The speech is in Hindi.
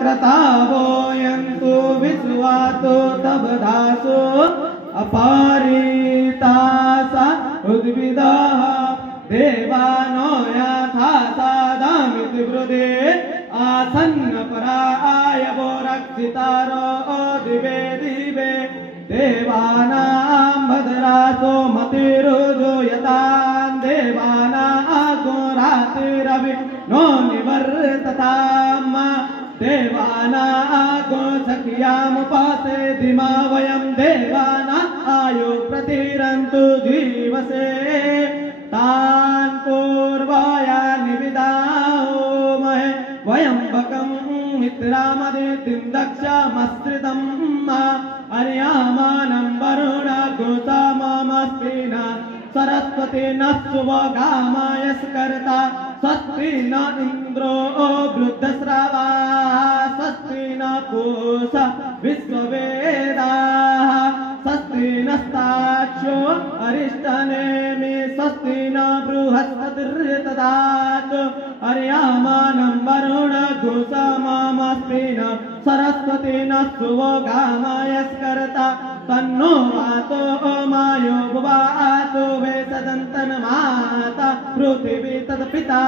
क्रतावो यन्तु विश्वातो तबदासो अपारितासा उद्भिदाः देवानो यथा सादामिति वृदे आसन्नपरायवो रक्षितारो दिवे दिवे देवानां भद्रासो मतिरुजो यतां देवानागो रातिरवि नो निवर्तताम् देवानागो सख्यामुपासे दिमा वयं देवाना आयु प्रतिरन्तु जीवसे तान् पूर्वाया निविदामहे वयं बकं मित्रामदितिं दक्षमस्त्रितं अर्यामानं वरुण गोतामस्ति न सरस्वती न शुभकामाय स्कर्ता स्वस्ति न इन्द्रो वृद्धश्रवा स्वस्ति न पूषा विश्ववेदाः स्वस्ति नस्ताक्षो अरिष्टनेमि स्वस्ति न बृहस्पतिर्ददातु अर्यामानं वरुण गोसामस्ति न सरस्वती न शुभकामाय स्कर्ता तन्नो वातो मायो भुवातो वे सदन्तन माता पृथिवी तत्पिता